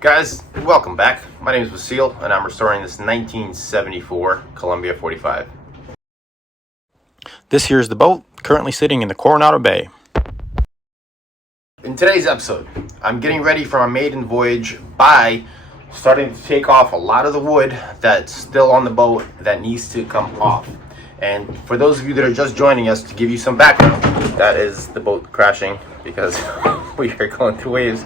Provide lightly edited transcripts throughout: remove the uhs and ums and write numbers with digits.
Guys, welcome back. My name is Vasil, and I'm restoring this 1974 Columbia 45. This here is the boat, currently sitting in the Coronado Bay. In today's episode, I'm getting ready for my maiden voyage by starting to take off a lot of the wood that's still on the boat that needs to come off. And for those of you that are just joining us, to give you some background, that is the boat crashing because we are going through waves.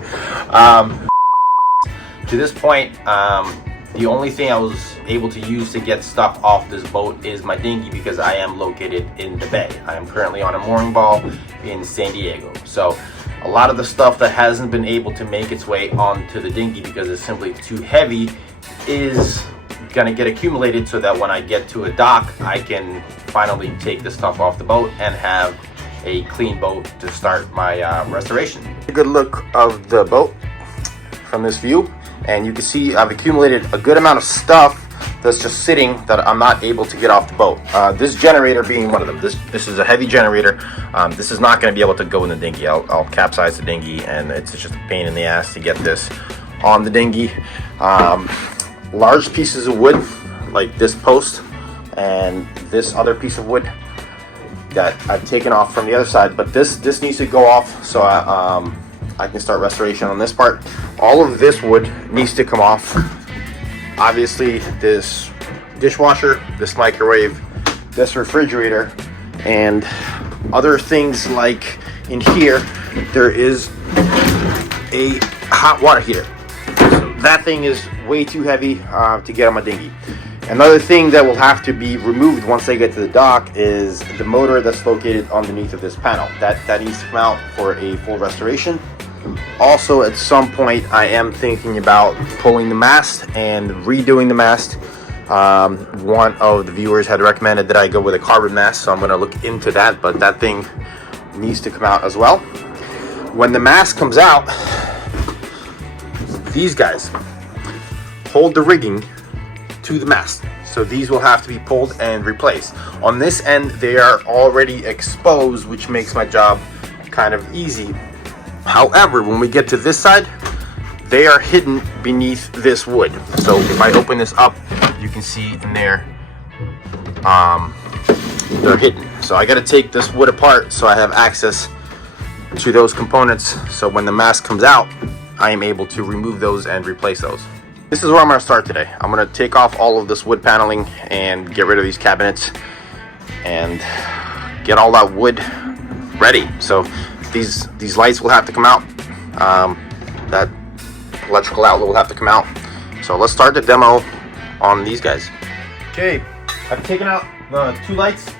To this point, the only thing I was able to use to get stuff off this boat is my dinghy because I am located in the bay. I am currently on a mooring ball in San Diego. So a lot of the stuff that hasn't been able to make its way onto the dinghy because it's simply too heavy is gonna get accumulated so that when I get to a dock, I can finally take the stuff off the boat and have a clean boat to start my restoration. A good look of the boat from this view. And you can see I've accumulated a good amount of stuff that's just sitting that I'm not able to get off the boat. This generator being one of them. This is a heavy generator. This is not going to be able to go in the dinghy. I'll capsize the dinghy, and it's just a pain in the ass to get this on the dinghy. Large pieces of wood, like this post and this other piece of wood that I've taken off from the other side, but this needs to go off so I can start restoration on this part. All of this wood needs to come off. Obviously, this dishwasher, this microwave, this refrigerator, and other things like in here, there is a hot water heater. So that thing is way too heavy to get on my dinghy. Another thing that will have to be removed once I get to the dock is the motor that's located underneath of this panel. That needs to come out for a full restoration. Also, at some point, I am thinking about pulling the mast and redoing the mast. One of the viewers had recommended that I go with a carbon mast, so I'm going to look into that, but that thing needs to come out as well. When the mast comes out, these guys hold the rigging to the mast. So these will have to be pulled and replaced. On this end, they are already exposed, which makes my job kind of easy. However, when we get to this side, they are hidden beneath this wood. So if I open this up, you can see in there, they're hidden. So I got to take this wood apart so I have access to those components. So when the mast comes out, I am able to remove those and replace those. This is where I'm going to start today. I'm going to take off all of this wood paneling and get rid of these cabinets and get all that wood ready. So these lights will have to come out. That electrical outlet will have to come out. So let's start the demo on these guys. Okay, I've taken out the two lights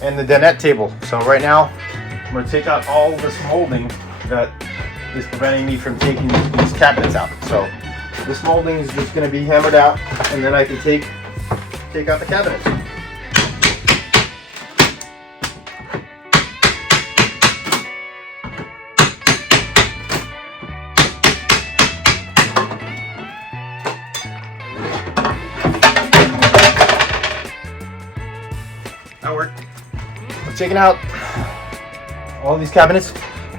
and the Dinette table. So right now, I'm going to take out all this molding that is preventing me from taking these cabinets out. So this molding is just going to be hammered out, and then I can take out the cabinets. That worked. I've taken out all of these cabinets,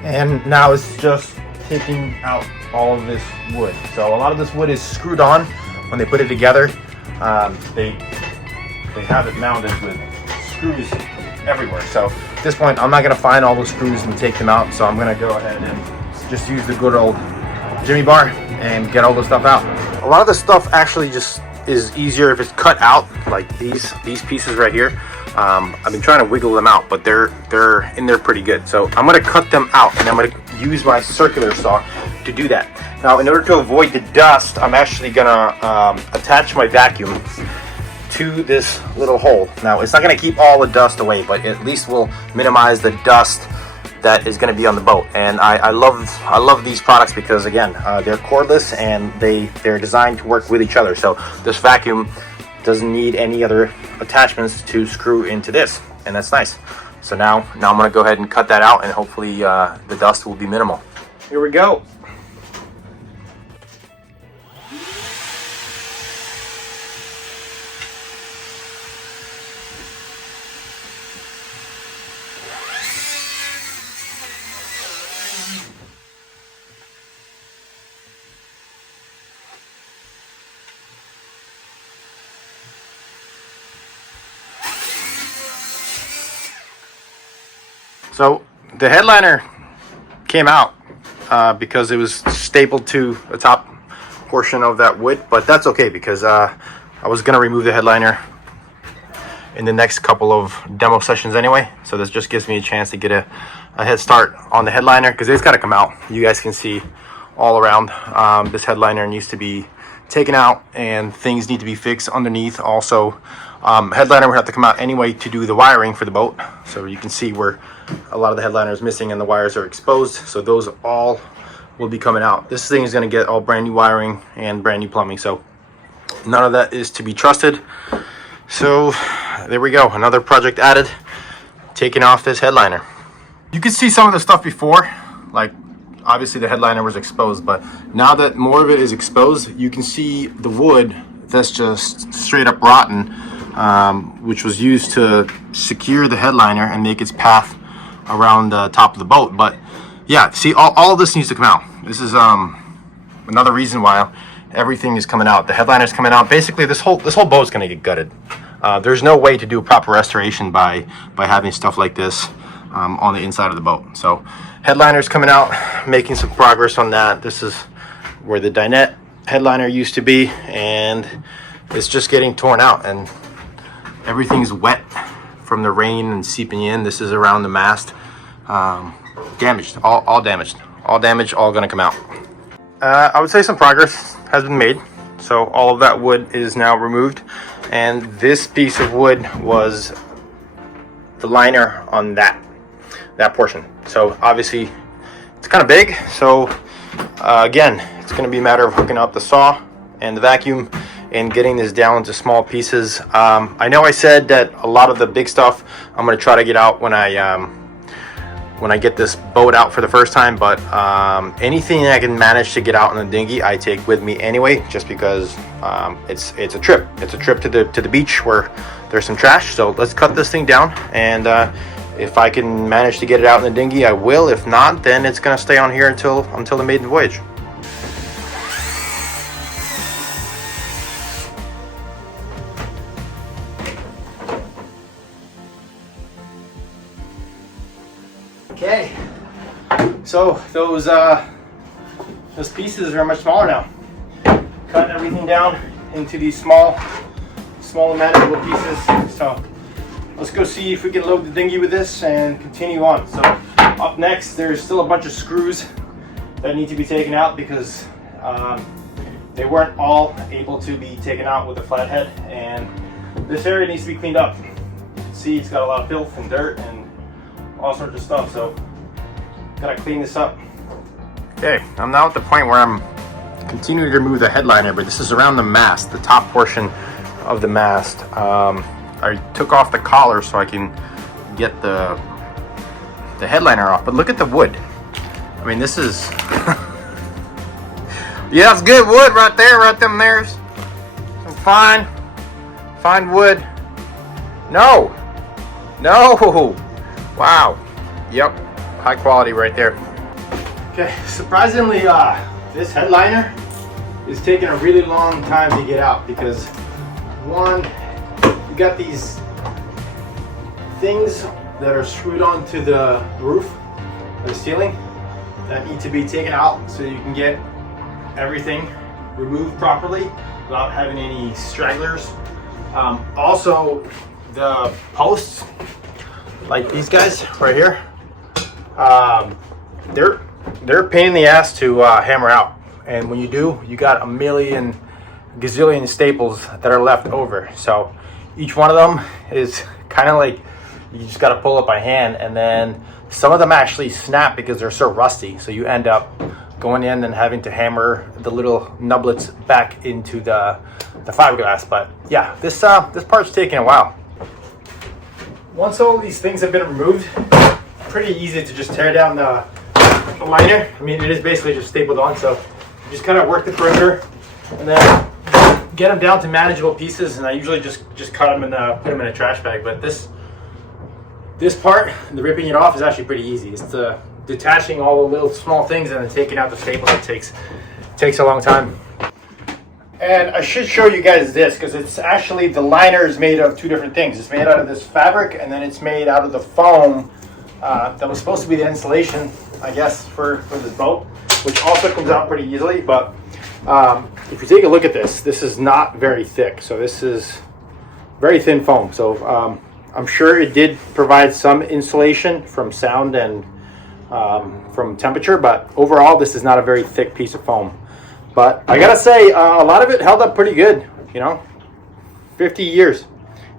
and now it's just taking out all of this wood. So a lot of this wood is screwed on when they put it together. They have it mounted with screws everywhere. So at this point, I'm not going to find all those screws and take them out. So I'm going to go ahead and just use the good old Jimmy bar and get all the stuff out. A lot of the stuff actually just is easier if it's cut out, like these pieces right here. I've been trying to wiggle them out, but they're in there pretty good. So I'm going to cut them out, and I'm going to use my circular saw to do that. Now, in order to avoid the dust, I'm actually going to attach my vacuum to this little hole. Now, it's not going to keep all the dust away, but at least will minimize the dust that is going to be on the boat. And I love these products because, again, they're cordless and they're designed to work with each other. So this vacuum doesn't need any other attachments to screw into this, and that's nice. So now I'm going to go ahead and cut that out, and hopefully the dust will be minimal. Here we go. So the headliner came out because it was stapled to the top portion of that wood, but that's okay because I was gonna remove the headliner in the next couple of demo sessions anyway. So this just gives me a chance to get a head start on the headliner because it's got to come out. You guys can see all around this headliner needs to be taken out and things need to be fixed underneath. Also, headliner would have to come out anyway to do the wiring for the boat. So you can see where a lot of the headliner is missing and the wires are exposed. So those all will be coming out. This thing is going to get all brand new wiring and brand new plumbing. So none of that is to be trusted. So there we go, another project added, taking off this headliner. You could see some of the stuff before, like obviously the headliner was exposed, but now that more of it is exposed, you can see the wood that's just straight up rotten, which was used to secure the headliner and make its path around the top of the boat. But yeah, see, all of this needs to come out. This is another reason why everything is coming out. The headliner is coming out. Basically, this whole boat's going to get gutted. There's no way to do a proper restoration by having stuff like this on the inside of the boat. So headliner's coming out, making some progress on that. This is where the Dinette headliner used to be, and it's just getting torn out, and everything's wet from the rain and seeping in. This is around the mast. Damaged, all damaged, all gonna come out. I would say some progress has been made. So all of that wood is now removed, and this piece of wood was the liner on that portion. So obviously it's kind of big. So again, it's going to be a matter of hooking up the saw and the vacuum and getting this down into small pieces. I know I said that a lot of the big stuff I'm going to try to get out when I get this boat out for the first time, but anything I can manage to get out in the dinghy I take with me anyway, just because it's a trip to the beach where there's some trash. So let's cut this thing down, and if I can manage to get it out in the dinghy I will. If not, then it's gonna stay on here until the Maiden Voyage. Okay, so those pieces are much smaller now. Cut everything down into these small manageable pieces. So let's go see if we can load the dinghy with this and continue on. So up next, there's still a bunch of screws that need to be taken out because they weren't all able to be taken out with the flathead, and this area needs to be cleaned up. See, it's got a lot of filth and dirt and all sorts of stuff, so gotta clean this up. Okay, I'm now at the point where I'm continuing to remove the headliner, but this is around the mast, the top portion of the mast. I took off the collar so I can get the headliner off, but look at the wood. I mean, this is yeah, it's good wood right there, right them there's some fine wood. No, wow, yep, high quality right there. Okay, surprisingly, this headliner is taking a really long time to get out because one, you got these things that are screwed onto the roof or the ceiling that need to be taken out so you can get everything removed properly without having any stragglers. Also, the posts, like these guys right here, they're a pain in the ass to hammer out, and when you do, you got a million gazillion staples that are left over. So each one of them is kind of like you just got to pull it by hand, and then some of them actually snap because they're so rusty, so you end up going in and having to hammer the little nublets back into the fiberglass. But yeah, this part's taking a while. Once all these things have been removed, pretty easy to just tear down the liner. I mean, it is basically just stapled on, so you just kind of work the perimeter and then get them down to manageable pieces. And I usually just cut them and put them in a trash bag. But this part, the ripping it off, is actually pretty easy. It's the detaching all the little small things and then taking out the staples that takes a long time. And I should show you guys this, because it's actually, the liner is made of two different things. It's made out of this fabric, and then it's made out of the foam that was supposed to be the insulation, I guess, for this boat, which also comes out pretty easily. But if you take a look at this is not very thick. So this is very thin foam. So I'm sure it did provide some insulation from sound and from temperature, but overall this is not a very thick piece of foam. But I gotta say, a lot of it held up pretty good. 50 years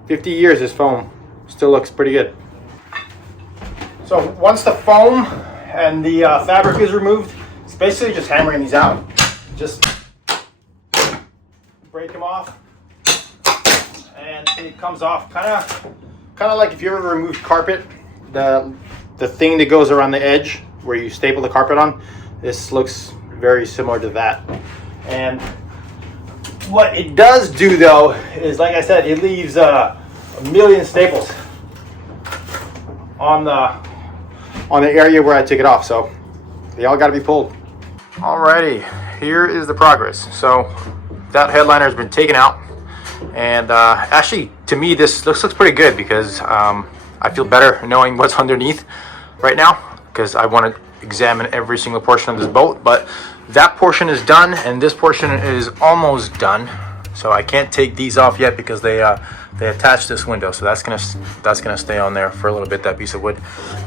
this foam still looks pretty good. So once the foam and the fabric is removed, it's basically just hammering these out. Just break them off and it comes off kind of like if you ever removed carpet, the thing that goes around the edge where you staple the carpet on. This looks very similar to that. And what it does do though is, like I said, it leaves a million staples on the area where I took it off, so they all got to be pulled. Alrighty, here is the progress. So that headliner has been taken out, and actually to me this looks pretty good because I feel better knowing what's underneath right now, because I want to examine every single portion of this boat. But that portion is done and this portion is almost done, so I can't take these off yet because they attach this window, so that's gonna stay on there for a little bit, that piece of wood.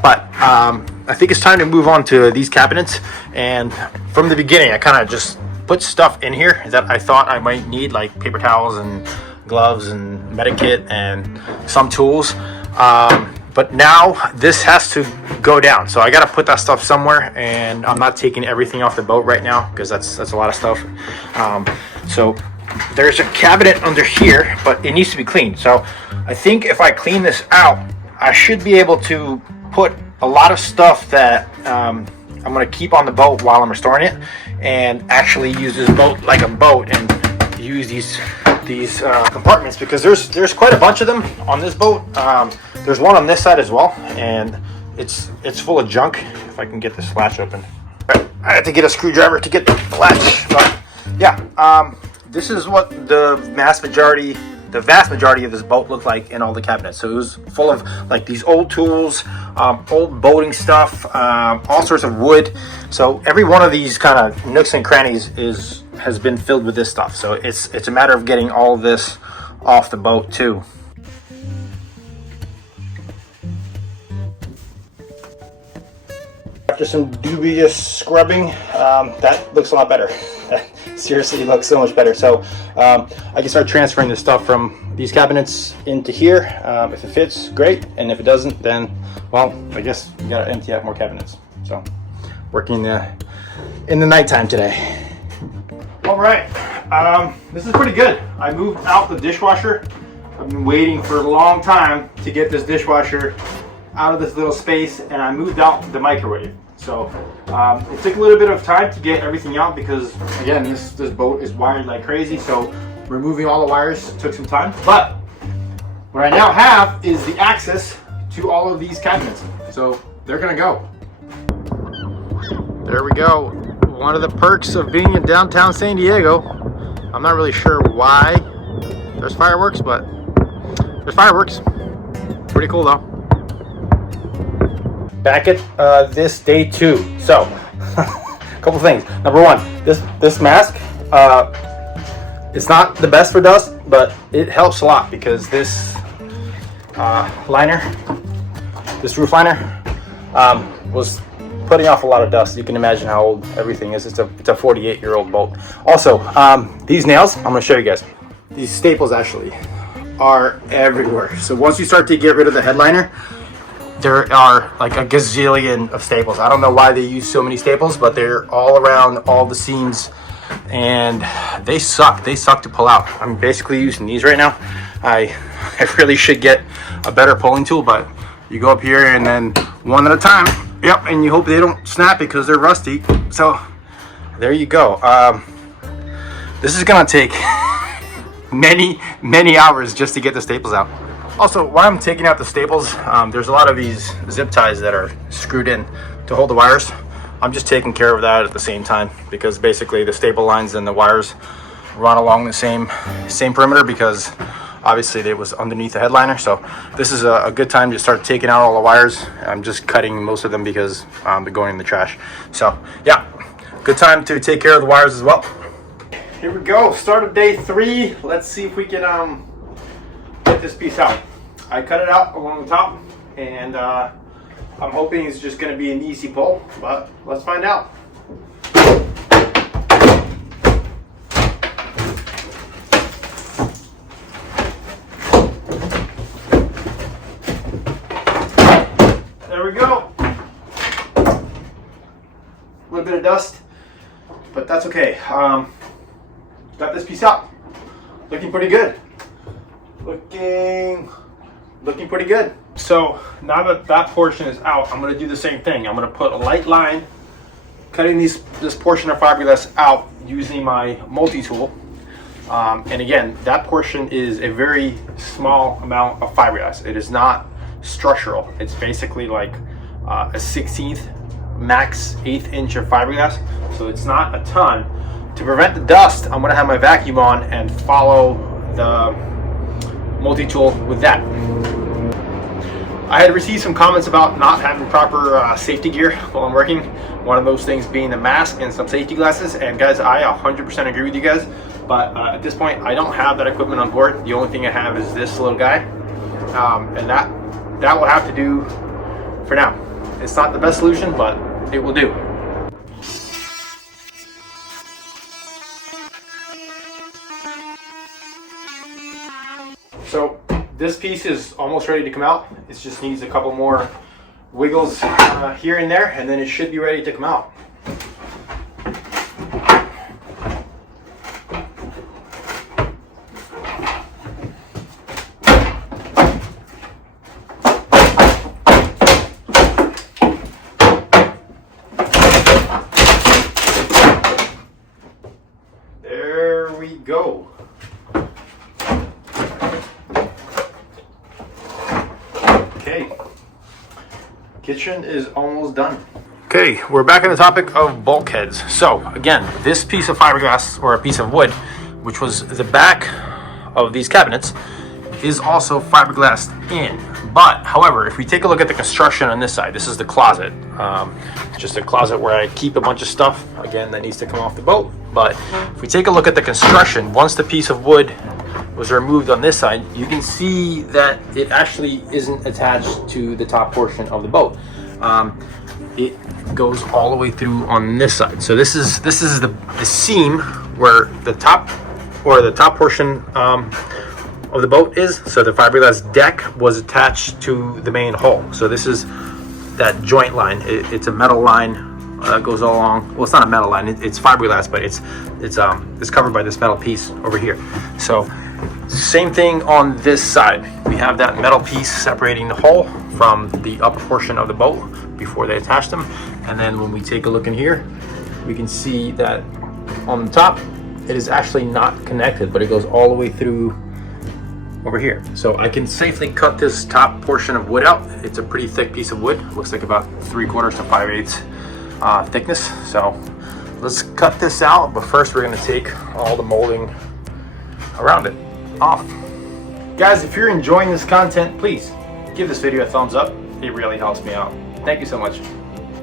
But I think it's time to move on to these cabinets. And from the beginning I kind of just put stuff in here that I thought I might need, like paper towels and gloves and medikit and some tools. But now this has to go down, so I got to put that stuff somewhere, and I'm not taking everything off the boat right now because that's a lot of stuff. So there's a cabinet under here, but it needs to be cleaned. So I think if I clean this out, I should be able to put a lot of stuff that I'm going to keep on the boat while I'm restoring it, and actually use this boat like a boat and use these compartments, because there's quite a bunch of them on this boat. There's one on this side as well, and it's full of junk. If I can get this latch open, I had to get a screwdriver to get the latch. But yeah, this is what the vast majority of this boat looked like in all the cabinets. So it was full of like these old tools, old boating stuff, all sorts of wood. So every one of these kind of nooks and crannies has been filled with this stuff. So it's a matter of getting all of this off the boat too. After some dubious scrubbing, that looks a lot better. Seriously, looks so much better. So I can start transferring the stuff from these cabinets into here. If it fits, great, and if it doesn't, then, well, I guess we gotta empty out more cabinets. So working in the nighttime today. All right, this is pretty good. I moved out the dishwasher. I've been waiting for a long time to get this dishwasher out of this little space, and I moved out the microwave. So it took a little bit of time to get everything out because, again, this boat is wired like crazy. So removing all the wires took some time. But what I now have is the access to all of these cabinets. So they're gonna go. There we go. One of the perks of being in downtown San Diego. I'm not really sure why there's fireworks, but there's fireworks. Pretty cool though. Back at this day 2. So a couple things. Number one, this mask, it's not the best for dust, but it helps a lot because this liner, this roof liner, was putting off a lot of dust. You can imagine how old everything is. It's a 48-year-old boat. Also, these nails, I'm going to show you guys. These staples actually are everywhere. So once you start to get rid of the headliner, there are like a gazillion of staples. I don't know why they use so many staples, but they're all around all the seams, and they suck. They suck to pull out. I'm basically using these right now. I really should get a better pulling tool, but you go up here and then one at a time. Yep, and you hope they don't snap because they're rusty. So there you go. This is gonna take many hours just to get the staples out. Also, while I'm taking out the staples, there's a lot of these zip ties that are screwed in to hold the wires. I'm just taking care of that at the same time because basically the staple lines and the wires run along the same perimeter, because obviously it was underneath the headliner. So this is a good time to start taking out all the wires. I'm just cutting most of them because they're going in the trash. So yeah, good time to take care of the wires as well. Here we go, start of day 3. Let's see if we can get this piece out. I cut it out along the top, and I'm hoping it's just going to be an easy pull, but let's find out. There we go. A little bit of dust, but that's okay. Got this piece out. Looking pretty good. Looking pretty good. So now that that portion is out, I'm going to do the same thing. I'm going to put a light line, cutting this portion of fiberglass out using my multi-tool. And again, that portion is a very small amount of fiberglass. It is not structural. It's basically like a 1/16 max 1/8 inch of fiberglass. So it's not a ton. To prevent the dust, I'm going to have my vacuum on and follow the multi-tool with that. I had received some comments about not having proper safety gear while I'm working. One of those things being the mask and some safety glasses. And guys, I 100% agree with you guys. But at this point, I don't have that equipment on board. The only thing I have is this little guy. And that will have to do for now. It's not the best solution, but it will do. So this piece is almost ready to come out. It just needs a couple more wiggles here and there, and then it should be ready to come out. There we go. Okay, kitchen is almost done. Okay, we're back on the topic of bulkheads. So again, this piece of fiberglass or a piece of wood, which was the back of these cabinets, is also fiberglassed in. But however, if we take a look at the construction on this side, this is the closet. Just a closet where I keep a bunch of stuff, again, that needs to come off the boat. But if we take a look at the construction, once the piece of wood was removed on this side, you can see that it actually isn't attached to the top portion of the boat. It goes all the way through on this side. So this is the seam where the top portion of the boat is. So the fiberglass deck was attached to the main hull. So this is that joint line. It's a metal line that goes all along. Well, it's not a metal line. It's fiberglass, but it's covered by this metal piece over here. So same thing on this side. We have that metal piece separating the hull from the upper portion of the boat before they attach them. And then when we take a look in here, we can see that on the top, it is actually not connected, but it goes all the way through over here. So I can safely cut this top portion of wood out. It's a pretty thick piece of wood. Looks like about 3/4 to 5/8 thickness. So let's cut this out. But first we're gonna take all the molding around it off. Guys, if you're enjoying this content, please give this video a thumbs up. It really helps me out. Thank you so much.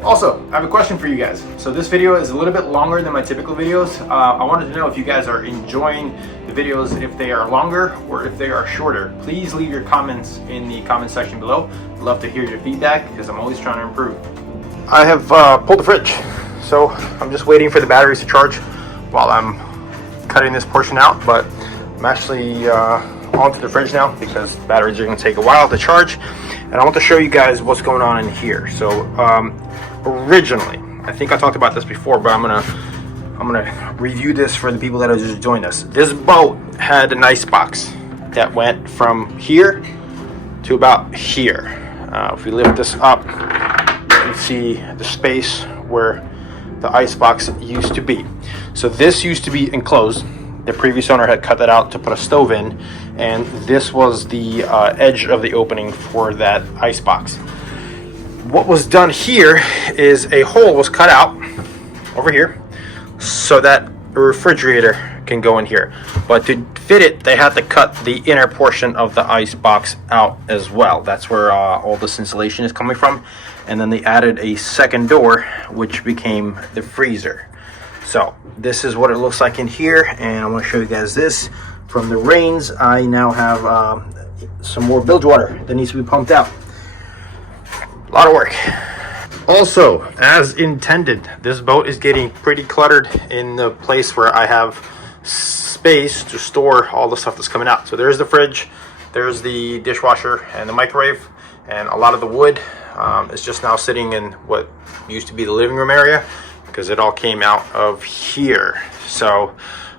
Also, I have a question for you guys. So this video is a little bit longer than my typical videos. I wanted to know if you guys are enjoying the videos, if they are longer or if they are shorter. Please leave your comments in the comment section below. I'd love to hear your feedback because I'm always trying to improve. I have pulled the fridge. So I'm just waiting for the batteries to charge while I'm cutting this portion out, but I'm actually onto the fridge now because the batteries are going to take a while to charge. And I want to show you guys what's going on in here. So originally, I think I talked about this before, but I'm gonna review this for the people that are just joining us. This boat had an ice box that went from here to about here. If we lift this up, you can see the space where the ice box used to be. So this used to be enclosed. The previous owner had cut that out to put a stove in, and this was the edge of the opening for that ice box. What was done here is a hole was cut out over here so that a refrigerator can go in here. But to fit it, they had to cut the inner portion of the ice box out as well. That's where all this insulation is coming from. And then they added a second door, which became the freezer. So this is what it looks like in here, and I want to show you guys this. From the rains, I now have some more bilge water that needs to be pumped out. A lot of work. Also, as intended, this boat is getting pretty cluttered in the place where I have space to store all the stuff that's coming out. So there's the fridge, there's the dishwasher and the microwave, and a lot of the wood is just now sitting in what used to be the living room area, because it all came out of here. So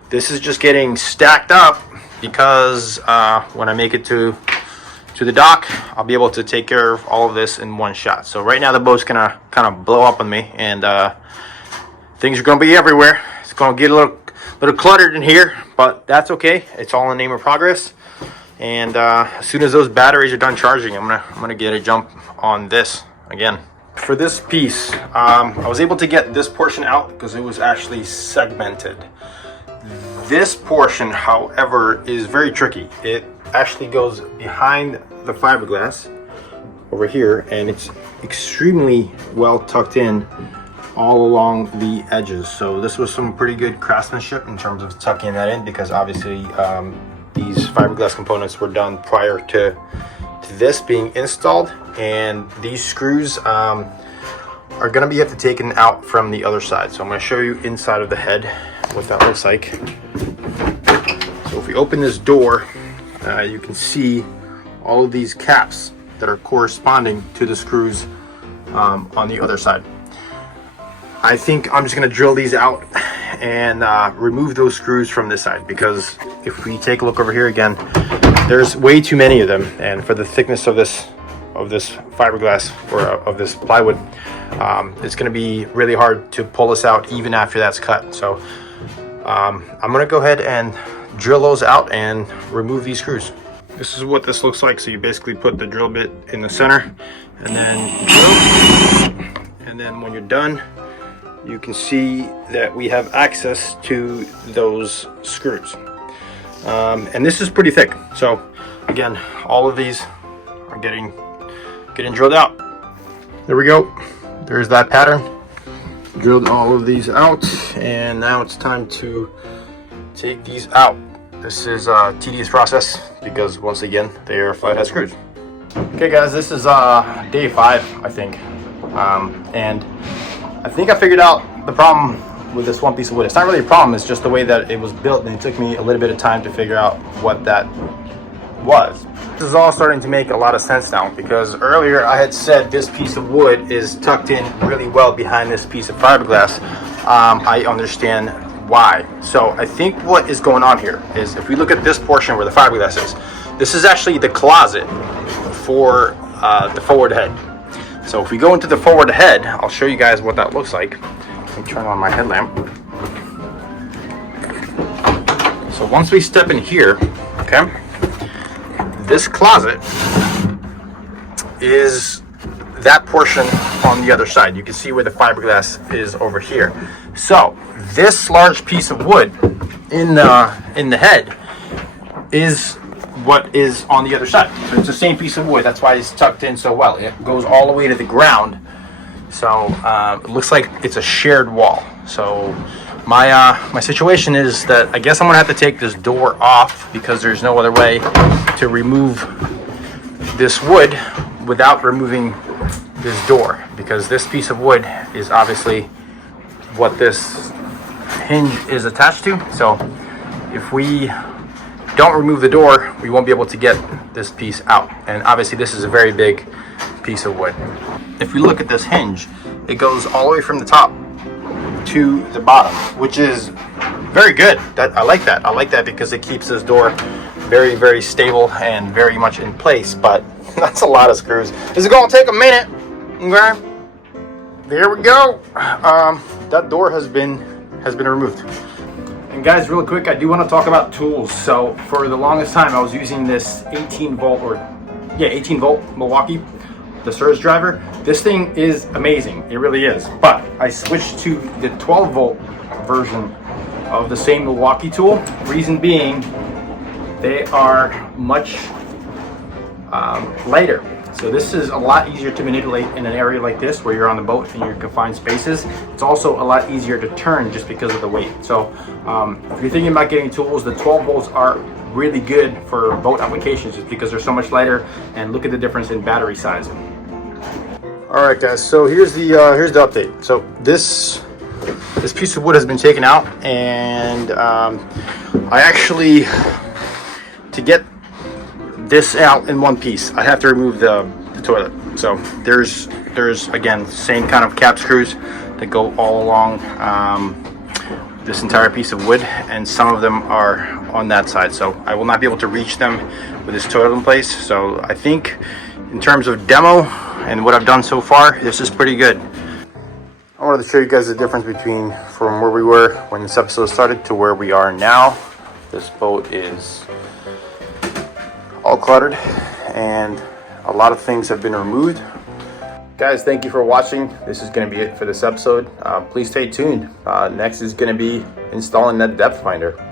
this is just getting stacked up, because when I make it to the dock, I'll be able to take care of all of this in one shot. So right now the boat's gonna kind of blow up on me, and things are gonna be everywhere. It's gonna get a little cluttered in here, but that's okay. It's all in the name of progress. And as soon as those batteries are done charging, I'm gonna get a jump on this again. For this piece, I was able to get this portion out because it was actually segmented. This portion, however, is very tricky. It actually goes behind the fiberglass over here, and it's extremely well tucked in all along the edges. So this was some pretty good craftsmanship in terms of tucking that in, because obviously these fiberglass components were done prior to this being installed, and these screws are going to be have to taken out from the other side. So I'm going to show you inside of the head what that looks like. So if we open this door, you can see all of these caps that are corresponding to the screws on the other side. I think I'm just going to drill these out and remove those screws from this side, because if we take a look over here again, there's way too many of them, and for the thickness of this fiberglass, or of this plywood, it's going to be really hard to pull this out even after that's cut. So I'm going to go ahead and drill those out and remove these screws. This is what this looks like. So you basically put the drill bit in the center and then drill, and then when you're done, you can see that we have access to those screws. And this is pretty thick. So again, all of these are getting drilled out. There we go. There's that pattern. Drilled all of these out, and now it's time to take these out. This is a tedious process because, once again, they are flathead screws. Okay guys, this is day 5, I think. And I think I figured out the problem with this one piece of wood. It's not really a problem, it's just the way that it was built, and it took me a little bit of time to figure out what that was. This is all starting to make a lot of sense now, because earlier I had said this piece of wood is tucked in really well behind this piece of fiberglass. I understand why. So I think what is going on here is, if we look at this portion where the fiberglass is, this is actually the closet for the forward head. So if we go into the forward head, I'll show you guys what that looks like. Let me turn on my headlamp. So once we step in here, okay, this closet is that portion on the other side. You can see where the fiberglass is over here. So this large piece of wood in the head is what is on the other side. So it's the same piece of wood. That's why it's tucked in so well. It goes all the way to the ground. So it looks like it's a shared wall. So my situation is that I guess I'm gonna have to take this door off, because there's no other way to remove this wood without removing this door, because this piece of wood is obviously what this hinge is attached to. So if we don't remove the door, we won't be able to get this piece out. And obviously this is a very big piece of wood. If we look at this hinge, it goes all the way from the top to the bottom, which is very good. I like that. I like that because it keeps this door very, very stable and very much in place. But that's a lot of screws. This is gonna take a minute. Okay, there we go. That door has been removed. And guys, real quick, I do want to talk about tools. So for the longest time, I was using this 18 volt Milwaukee, the surge driver. This thing is amazing, it really is. But I switched to the 12 volt version of the same Milwaukee tool. Reason being, they are much lighter. So this is a lot easier to manipulate in an area like this where you're on the boat in your confined spaces. It's also a lot easier to turn just because of the weight. So if you're thinking about getting tools, the 12 volts are really good for boat applications just because they're so much lighter, and look at the difference in battery size. All right guys, so here's the update. So this piece of wood has been taken out, and I actually, to get this out in one piece, I have to remove the toilet. So there's again same kind of cap screws that go all along this entire piece of wood, and some of them are on that side, so I will not be able to reach them with this toilet in place. So I think in terms of demo and what I've done so far, this is pretty good. I wanted to show you guys the difference between from where we were when this episode started to where we are now. This boat is all cluttered and a lot of things have been removed. Guys, thank you for watching. This is going to be it for this episode. Please stay tuned. Next is going to be installing that depth finder.